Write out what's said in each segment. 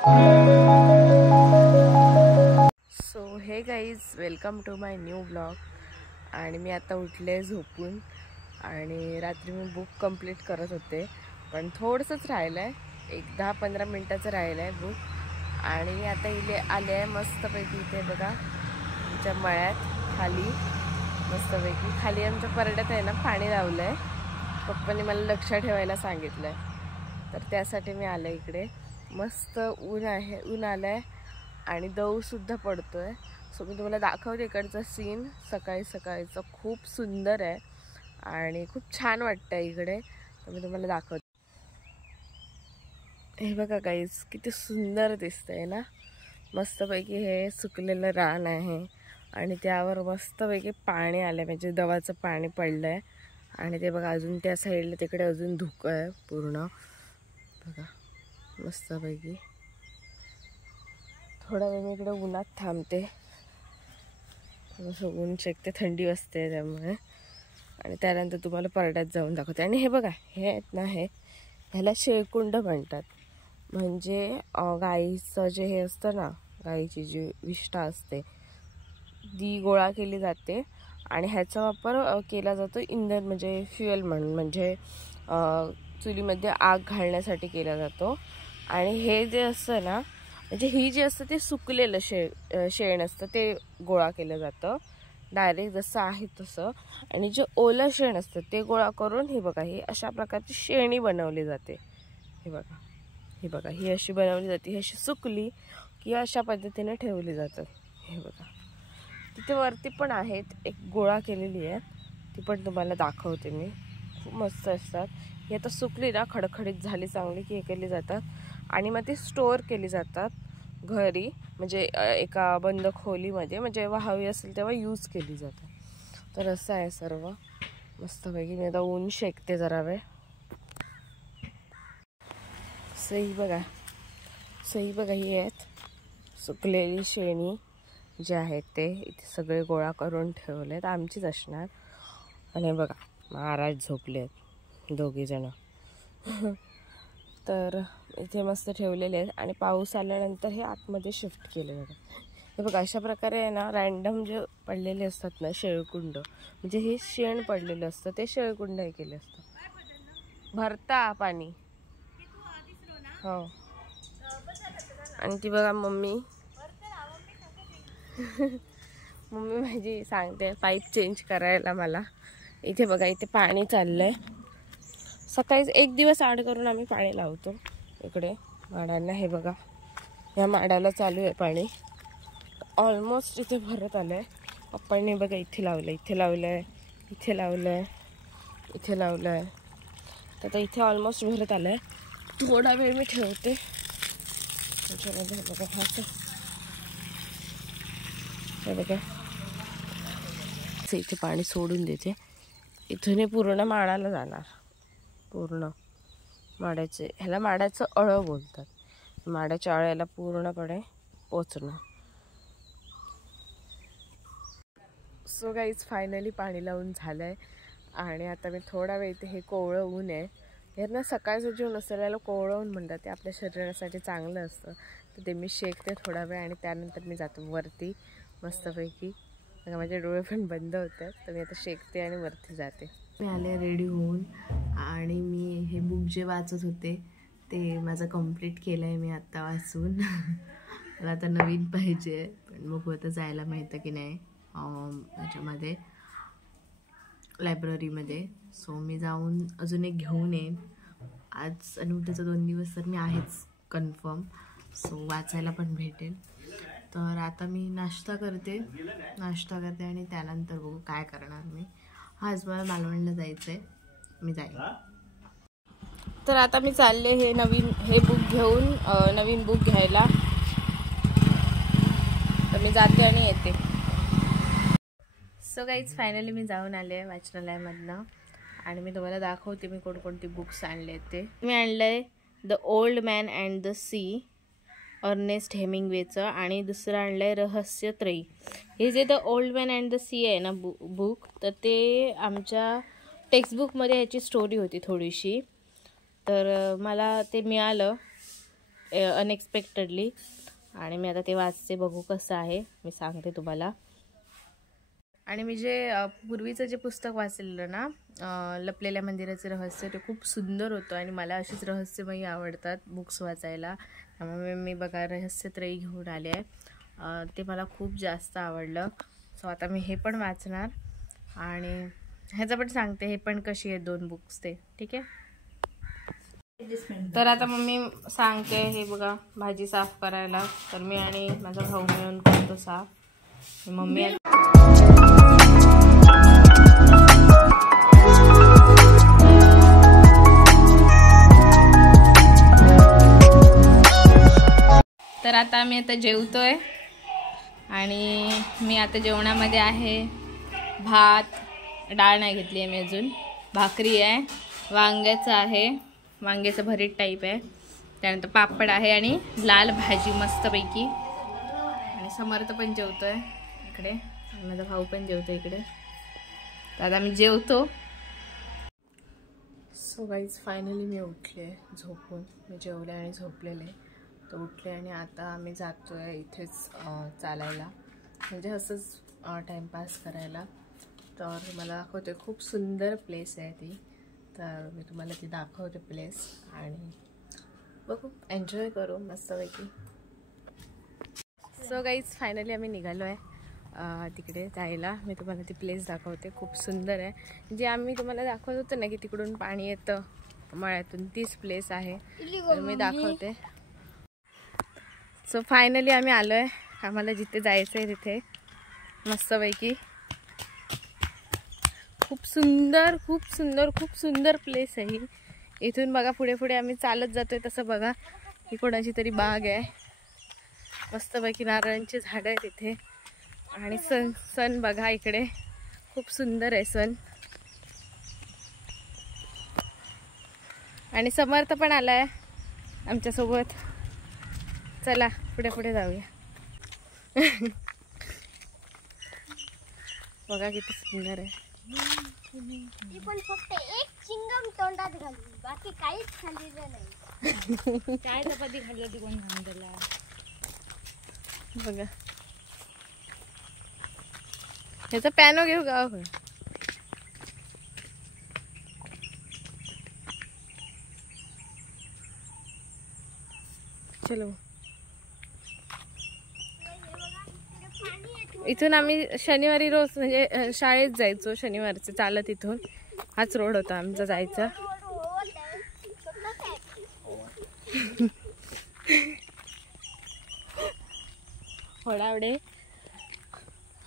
So hey guys, welcome to my new blog. आणि मी आता उठले झोपून आणि रात्री मी बुक कंप्लीट करत होते, पण थोडंसंच राहिलं आहे, एक 10-15 मिनटाचं राहिलं आहे बुक. आणि मी आता इथे आले आहे मस्तपैकी. इथे बघा आमच्या मळ्यात खाली मस्तपैकी खाली आमच्या परड्यात आहे ना पाणी लावलं आहे. पप्पांनी मला लक्ष ठेवायला सांगितलं आहे, तर त्यासाठी मी आले इकडे. मस्त ऊन आहे, ऊन आलं आहे आणि दवसुद्धा पडतो आहे. सो मी तुम्हाला दाखवते इकडचं सीन. सकाळी सकाळचं खूप सुंदर आहे आणि खूप छान वाटतं आहे इकडे, तर मी तुम्हाला दाखवते. हे बघा गाईज, किती सुंदर दिसतंय ना. मस्तपैकी हे सुकलेलं रान आहे आणि त्यावर मस्तपैकी पाणी आलं, म्हणजे दवाचं पाणी पडलं आहे. आणि ते बघा अजून त्या साईडला तिकडे अजून धुकं आहे पूर्ण. बघा मस्तपैकी. थोडा वेळ मी इकडे उन्हात थांबते, थोडंसं ऊन शेकते, थंडी वाजते त्यामुळे. आणि त्यानंतर तुम्हाला परड्यात जाऊन दाखवते. आणि हे बघा, हे आहेत ना, ह्याला शेळकुंड म्हणतात. म्हणजे गाईचं जे हे असतं ना, गाईची जी विष्ठा असते ती गोळा केली जाते आणि ह्याचा वापर केला जातो इंधन, म्हणजे फ्युएल म्हणून, म्हणजे चुलीमध्ये आग घालण्यासाठी केला जातो. आणि हे जे असतं ना, म्हणजे ही जी असतं ते सुकलेलं शेण असतं, ते गोळा केलं जातं डायरेक्ट जसं आहे तसं. आणि जे ओलं शेण असतं ते गोळा करून हे बघा, ही अशा प्रकारची शेणी बनवली जाते. हे बघा, हे बघा, ही अशी बनवली जाते. ही अशी सुकली की अशा पद्धतीने ठेवली जातात. हे बघा, तिथे वरती पण आहेत, एक गोळा केलेली आहे, ती पण तुम्हाला दाखवते मी. खूप मस्त असतात. ही आता सुकली ना, खडखडीत झाली चांगली की हे केली जातात आणि मग ती स्टोअर केली जातात घरी, म्हणजे एका बंद खोलीमध्ये, म्हणजे जेव्हा हवी असेल तेव्हा यूज केली जातात. तर असं आहे सर्व मस्तपैकी. मी आता ऊन शेकते जरा वेळ. सही बघा, ही आहेत सुकलेली शेणी जे आहेत ते इथे सगळे गोळा करून ठेवलेत, आमचीच असणार. आणि बघा महाराज झोपले आहेत दोघीजण. तर इथे मस्त ठेवलेले आहेत आणि पाऊस आल्यानंतर हे आतमध्ये शिफ्ट केले जातात. हे बघा, अशा प्रकारे आहे ना, रँडम जे पडलेले असतात ना शेळकुंड, म्हणजे हे शेण पडलेलं असतं ते शेळकुंड हे केले असतं. भरता पाणी हो. आणि ती बघा मम्मी मम्मी माझी सांगते पाईप चेंज करायला मला. इथे बघा, इथे पाणी चाललंय. सकाळीच एक दिवस आड करून आम्ही पाणी लावतो इकडे माडांना. हे बघा, या माडाला चालू आहे पाणी. ऑलमोस्ट इथे भरत आलंय. पप्पांनी बघा इथे लावलं, इथे लावलंय, इथे लावलंय, इथे लावलंय. तर आता इथे ऑलमोस्ट भरत आलंय. थोडा वेळ मी ठेवते त्याच्यामध्ये. बघा हा, हे बघा, इथे पाणी सोडून देते. इथून हे पूर्ण माडाला जाणार, पूर्ण माडाचे, ह्याला माडाचं अळं बोलतात. माडाच्या अळ्याला पूर्णपणे पोचणं. सो गाईज, फायनली पाणी लावून झालं आहे आणि आता मी थोडा वेळ इथे, हे कोवळं ऊन आहे, यांना सकाळचं जे ऊन असतं त्याला कोवळं ऊन म्हणतात. ते आपल्या शरीरासाठी चांगलं असतं. तर ते मी शेकते थोडा वेळ आणि त्यानंतर मी जातो वरती मस्तपैकी. माझे डोळे पण बंद होतात, तर मी आता शेकते आणि वरती जाते. मी आले रेडी होऊन आणि मी हे बुक जे वाचत होते ते माझं कंप्लीट केलं आहे मी आत्ता वाचून. मला आता नवीन पाहिजे, पण बघू आता जायला माहिती की नाही ह्याच्यामध्ये, लायब्ररीमध्ये. सो मी जाऊन अजून एक घेऊन येईन. आज आणि उद्याचा 2 दिवस तर मी आहेच कन्फर्म. सो वाचायला पण भेटेल. तर आता मी नाश्ता करते आणि त्यानंतर बघू काय करणार मी. आज मला मालवणला जायचं आहे, मी जाईल. तर आता मी चालले हे बुक घेऊन, नवीन बुक घ्यायला. तर मी जाते आणि येते. सो गाईज, फायनली मी जाऊन आले वाचनालयामधनं आणि मी तुम्हाला दाखवते मी कोणकोणती बुक्स आणले ते. मी आणलं आहे the old man and the sea, Ernest हेमिंग्वेचं. आणि दुसरं आणलं आहे रहस्यत्रयी. हे जे the old man and the sea आहे ना बुक, तर ते आमच्या टेक्स्टबुकमध्ये ह्याची स्टोरी होती थोडीशी, तर मला ते मिळालं अनएक्सपेक्टेडली, आणि मी आता ते वाचते, बघू कसं आहे, मी सांगते तुम्हाला. आणि मी जे पूर्वीचं जे पुस्तक वाचलेलं ना, लपलेल्या मंदिराचे रहस्य, ते खूप सुंदर होतं आणि मला अशीच रहस्यमयी आवडतात बुक्स वाचायला. त्यामुळे मी बघा रहस्यत्रयी घेऊन आले आहे. ते मला खूप जास्त आवडलं. सो आता मी हे पण वाचणार आणि ह्याचं पण सांगते हे पण कशी आहे 2 बुक्स ते, ठीक आहे. तर आता मम्मी सांगते, हे बघा भाजी साफ करायला, तर मी आणि माझा भाऊ मिळून करतो साफ. मम्मी तर आता आम्ही आता जेवतोय आणि मी आता जेवणामध्ये आहे भात, डाळ नाही घेतली आहे मी अजून, भाकरी आहे, वांग्याचं आहे, वांग्याचं भरीत टाईप आहे, त्यानंतर पापड आहे आणि लाल भाजी मस्तपैकी. आणि समर्थ पण जेवतोय इकडे आणि माझा भाऊ पण जेवतो इकडे. तर आता मी जेवतो. सो गाईज फायनली मी उठले झोपून, मी जेवले आणि झोपलेले, तर उठले आणि आता आम्ही जातो आहे इथेच चालायला, म्हणजे असंच टाईमपास करायला. तर मला दाखवते, खूप सुंदर प्लेस आहे ती, तर मी तुम्हाला ती दाखवते प्लेस आणि बघू, एन्जॉय करू मस्तपैकी. सो गाईज फायनली आम्ही निघालो आहे तिकडे जायला. मी तुम्हाला ती प्लेस दाखवते, खूप सुंदर आहे. जे आम्ही तुम्हाला दाखवत होतो ना की तिकडून पाणी येतं मळ्यातून, तीच प्लेस आहे, तर मी दाखवते. सो फायनली आम्ही आलो आहे, आम्हाला जिथे जायचं आहे तिथे मस्तपैकी. खूप सुंदर खूप सुंदर खूप सुंदर प्लेस आहे ही. इथून बघा पुढे पुढे आम्ही चालत जातोय तसं बघा ही कोणाची तरी बाग आहे, मस्तपैकी नारळांची झाडं आहेत इथे. आणि सन बघा इकडे, खूप सुंदर आहे सन. आणि समर्थ पण आलाय आमच्यासोबत. चला पुढे पुढे जाऊया. बघा किती सुंदर आहे. पण फक्त एक चिंगम तोंडात घालली, बाकी काहीच खाल्लेलं नाही. काय चपाती खाल्ली होती कोण सांगितलं? बघा ह्याचा पॅनो घेऊ का? चलो, इथून आम्ही शनिवारी रोज म्हणजे शाळेत जायचो, शनिवारचं चालत इथून, हाच रोड होता आमचा जायचा.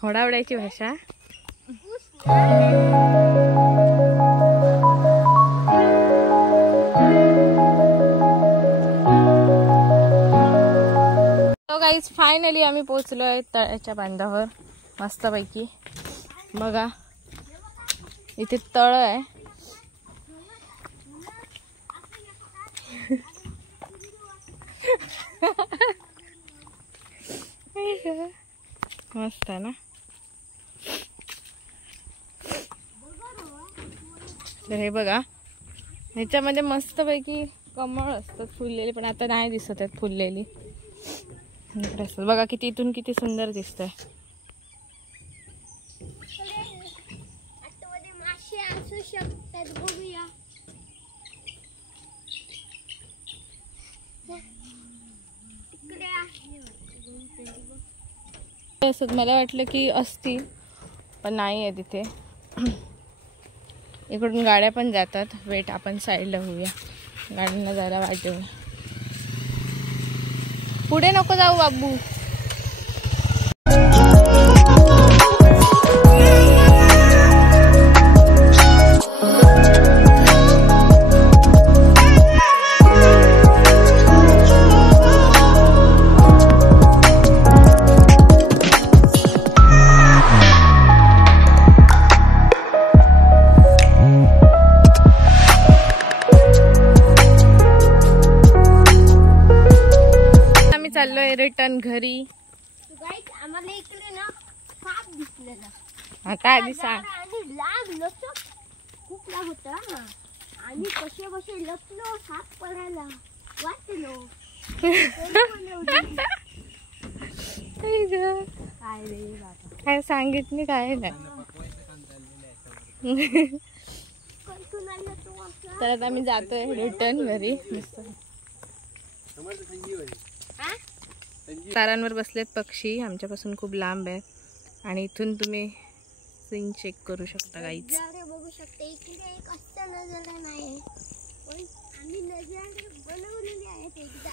होडावड्याची भाषा. गाईज फायनली आम्ही पोहोचलोय तळ्याच्या बांधावर मस्तपैकी. बघा इथे तळ आहे. मस्त आहे ना. तर हे बघा ह्याच्यामध्ये मस्तपैकी कमळ असतात फुललेली, पण आता नाही दिसत आहेत फुललेली. बघा किती इथून किती सुंदर दिसतंय. मासे असू शकतात, बघूया. मला वाटलं की असतील पण नाही आहे तिथे. इकडून गाड्या पण जातात. वेट आपण साईडला होऊया, गाड्यांना जायला वाटेल. पुढे नको जाऊ बाबू. चाललोय रिटर्न घरी. आम्हाला इकडे ना साप दिसलेला. काय दिसा आणि लांब लचक खूप लांब होता. आणि कसे बसे लपलो, साप पडायला वाचलो. काय सांगितलं काय नाही. तर आता आम्ही जातोय रिटर्न घरी. तारांवर बसलेत पक्षी, आमच्यापासून खूप लांब आहे आणि इथून तुम्ही सीन चेक करू शकता. गाईच बघू शकता इकडे एक असा नजारा नाही, पण आम्ही नजारा बनवलेली आहेत एकदा.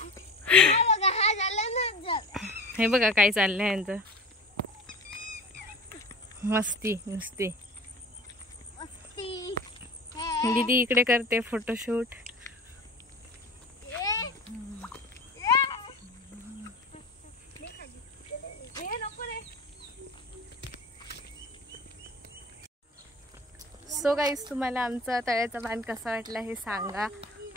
हा बघा, हा झाला नजारा. हे बघा काय चाललंय यांचं, मस्ती नुसती. मस्ती. दीदी इकडे करते फोटोशूट. सो गाईस, तुम्हाला आमचा तळ्याचा बांध कसा वाटला हे सांगा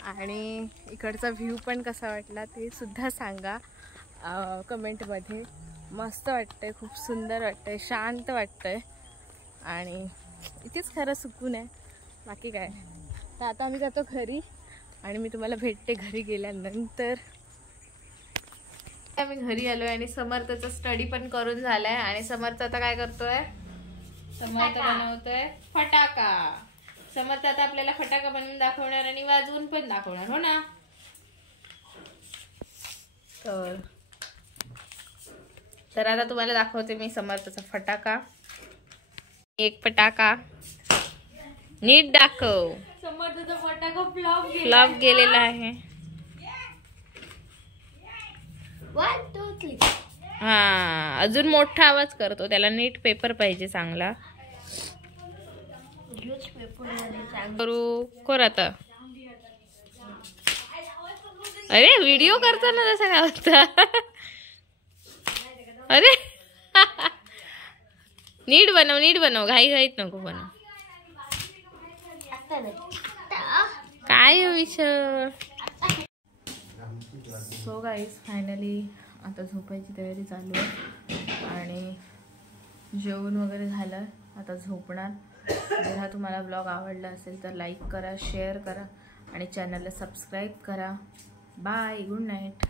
आणि इकडचा व्ह्यू पण कसा वाटला ते सुद्धा सांगा कमेंटमध्ये. मस्त वाटतंय, खूप सुंदर वाटतंय, शांत वाटतंय आणि इथेच खरं सुकून आहे, बाकी काय. तर आता आम्ही जातो घरी आणि मी तुम्हाला भेटते घरी गेल्यानंतर. आम्ही घरी आलोय आणि समर्थचा स्टडी पण करून झालाय आणि समर्थ आता काय करतोय, समर्थ बनवतोय फटाका. समर्थ आता आपल्याला फटाका बनवून दाखवणार आणि वाजवून पण दाखवणार, हो ना. तर आता तुम्हाला दाखवते मी समर्थचा फटाका. एक फटाका नीट दाखव. समर्थचा फटाका फ्लॉप गेलेला आहे. 1 2 3. हा, अजून मोठा आवाज करतो, त्याला नीट पेपर पाहिजे चांगला. करू कर आता. अरे व्हिडिओ करताना तसं काय होता. अरे नीट बनव, घाई घाईत नको बनव. काय विषय. सो गाईज, फायनली आता झोपायची तयारी चालू आहे आणि जेवण वगैरे झालं, आता झोपणार. जर हा तुम्हाला ब्लॉग आवडला असेल तर लाईक करा, शेअर करा आणि चॅनलला सबस्क्राईब करा. Bye, good night.